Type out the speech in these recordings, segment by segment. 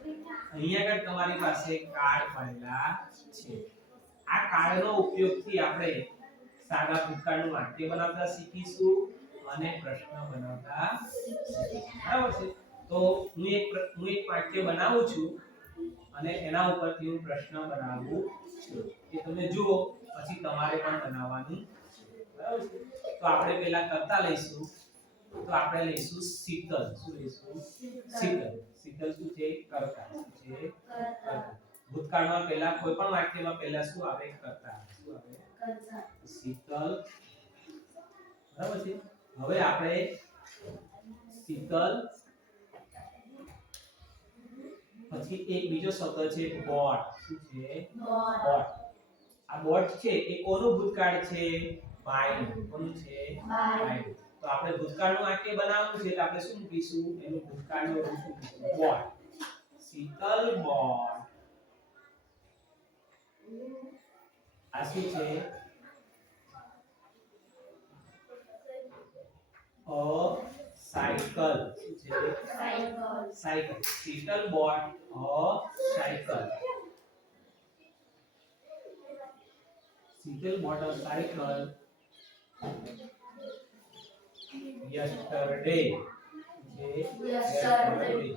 અહીંયા આગળ તમારી પાસે કાર્ડ પડેલા છે. આ કાર્ડનો ઉપયોગથી આપણે સાદા ભૂતકાળનું વાક્ય બનાવતા શીખીશું અને પ્રશ્ન બનાવતા બરાબર છે? તો હું એક હું એક વાક્ય બનાવું છું અને એના ઉપરથી હું પ્રશ્ન બનાવું છું. કે તમે જુઓ, પછી તમારે પણ બનાવવાનું બરાબર છે? તો આપણે પહેલા કરતા લઈશું. તો આપણે લઈશું શીતલ. શું લઈશું? શીતલ. શીતલ શું છે? કરતા. છે? ભૂતકાળમાં પહેલા કોઈ પણ વાક્યમાં પહેલા શું આવે? કરતા. શું આવે? શીતલ. બરાબર છે? હવે આપણે શીતલ. પછી એક બીજો શબ્દ છે બોટ. શું છે? બોટ. આ બોટ છે એ કોનું ભૂતકાળ છે? બાય કોનું છે? બાય તો આપણે ભૂતકાળનું વાક્ય બનાવવાનું છે એટલે આપણે શું મૂકીશું? એનું ભૂતકાળનું રૂપ મૂકીશું? બોટ શીતલ બોટ આ શું છે? A cycle. શું છે? Cycle. Sheetal boat a cycle. Sheetal boat a cycle. Yesterday Yesterday.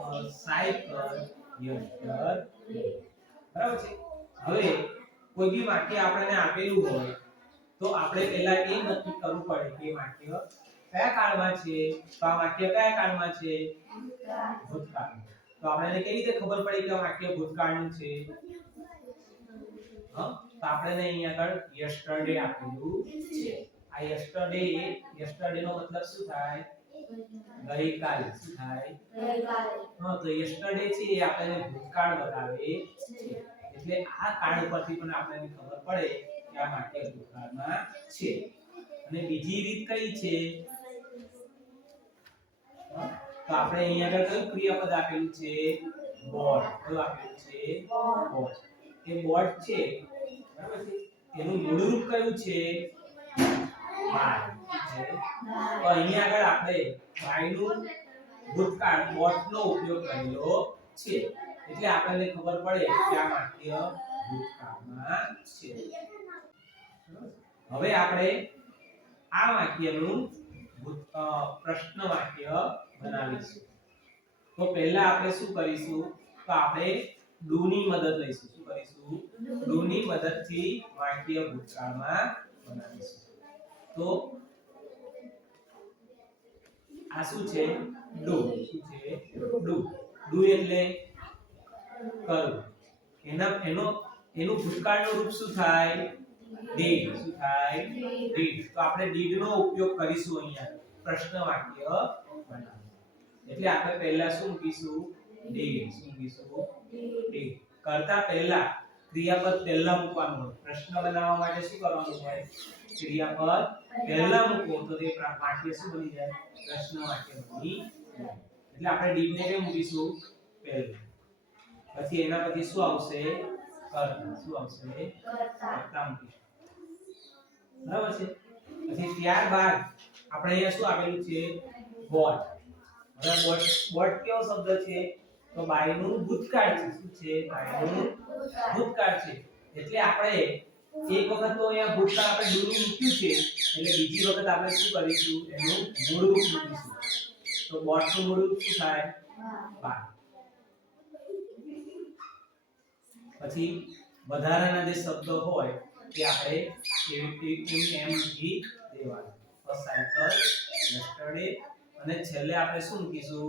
A cycle yesterday. બરાબર છે? હવે કોઈ બી વાક્ય આપણને આપેલું હોય તો આપણે પહેલા એ નક્કી કરવું પડે કે વાક્ય કયા કાળમાં છે? તો આ વાક્ય કયા કાળમાં છે? ભૂતકાળ તો આપણને કેવી રીતે ખબર પડે કે આ વાક્ય ભૂતકાળનું છે? તો આપણે અહીંયા આગળ યસ્ટરડે આપેલું છે. આ યસ્ટરડે યસ્ટરડે નો મતલબ શું થાય? ગઈકાલ શું થાય? હા તો યસ્ટરડે છે એ આપણને ભૂતકાળ બતાવે છે. એટલે આ કાળ પરથી પણ આપણને ખબર પડે કે આ માટે ભૂતકાળમાં છે. અને બીજી રીત કઈ છે? તો આપણે અહીંયા આગળ કયું ક્રિયાપદ આપેલું છે? બોટ કયું આપેલું છે? બોટ એ બોટ છે. બરાબર છે? એનું કયું છે? બાય. તો અહીંયા આગળ આપણે બાયનું ભૂતકાળ, બોટનો ઉપયોગ કર્યો છે. એટલે આપણને ખબર પડે કે આ વાક્ય ભૂતકાળમાં છે. હવે આપણે આ વાક્યનું પ્રશ્ન વાક્ય બનાવીશું. તો પહેલા આપણે શું કરીશું? તો આપણે ડુ ની મદદ લઈશું. કરીશું ડુ મદદથી વાક્ય ભૂતકાળમાં બનાવીશું. તો આ શું છે? ડુ. શું છે? ડુ. ડુ એટલે કરવું એના, એનો, એનું ભૂતકાળનું રૂપ શું થાય? ડીડ. શું થાય? ડીડ. તો આપણે નો ઉપયોગ કરીશું અહીંયા. પ્રશ્ન વાક્ય બનાવવા એટલે આપણે પહેલા શું મૂકીશું? ડીડ. શું મૂકીશું? ડીડ. કરતા પહેલા ક્રિયાપદ પહેલા મૂકવાનું હોય. પ્રશ્ન બનાવવા માટે શું કરવાનું હોય? ક્રિયાપદ પહેલા મૂકો તો તે વાક્ય શું બની જાય? પ્રશ્ન વાક્ય બની જાય. એટલે આપણે ડીડ ને કેમ મૂકીશું? પહેલું. પછી એના પછી શું આવશે? કર્તા. શું આવશે? કર્તા. મૂકીશું. બરાબર છે? પછી ત્યારબાદ આપણે અહીંયા શું આપેલું છે? વોટ હવે વોટ બોટ કેવો શબ્દ છે? તો બાયનું ભૂતકાળ છે. શું છે? બાયનું ભૂતકાળ છે. એટલે આપણે એક વખત તો અહીંયા ભૂતકાળ આપણે ડૂનું મૂક્યું છે, એટલે બીજી વખત આપણે શું કરીશું? એનું મૂળ મૂકીશું. તો બોટનું મૂળ શું થાય? બાર. પછી વધારાના જે શબ્દો હોય તે આપણે એમ મૂકી દેવાના. સાયકલ યસ્ટરડે અને છેલ્લે આપણે શું મૂકીશું?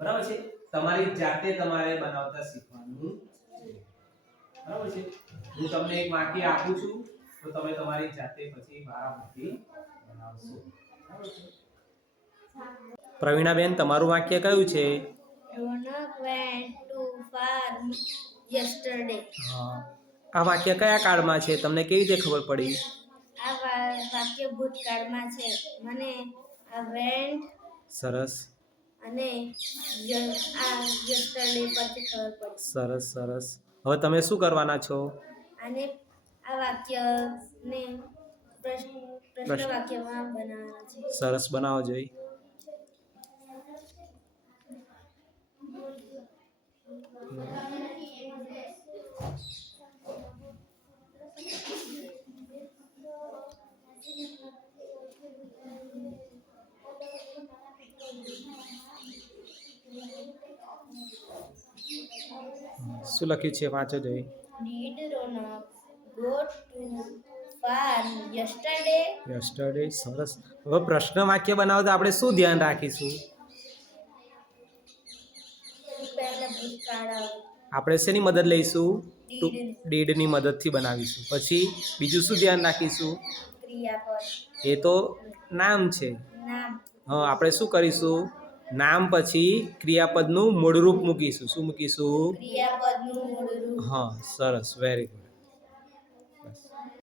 બરાબર છે? તમારી જાતે તમારે બનાવતા શીખવાનું બરાબર છે? હું તમને એક વાક્ય આપું છું તો તમે તમારી જાતે પછી બારામાંથી બનાવશો. પ્રવીણાબેન તમારું વાક્ય કયું છે? રોનક. આ વાક્ય કયા કાળમાં છે? તમને કેવી રીતે ખબર પડી? આ વાક્ય ભૂતકાળમાં છે. મને આ વેન્ટ સરસ. અને આ yesterday પરથી ખબર પડી. સરસ સરસ. હવે તમે શું કરવાના છો? અને આ વાક્યને પ્રશ્ન. વાક્યમાં બનાવવાના છે. સરસ બનાવો જોઈ શું લખ્યું છે વાંચો જોઈ. Did Ronak go to farm yesterday? Yesterday સરસ. હવે પ્રશ્ન વાક્ય બનાવો તો આપણે શું ધ્યાન રાખીશું. આપણે શેની મદદ લઈશું. ડીડની મદદથી બનાવીશું. પછી બીજું શું ધ્યાન રાખીશું? એ તો નામ છે. હા આપણે શું કરીશું? નામ પછી ક્રિયાપદનું મૂળરૂપ મૂકીશું. શું મૂકીશું? ક્રિયાપદનું મૂળરૂપ. હા સરસ. Very good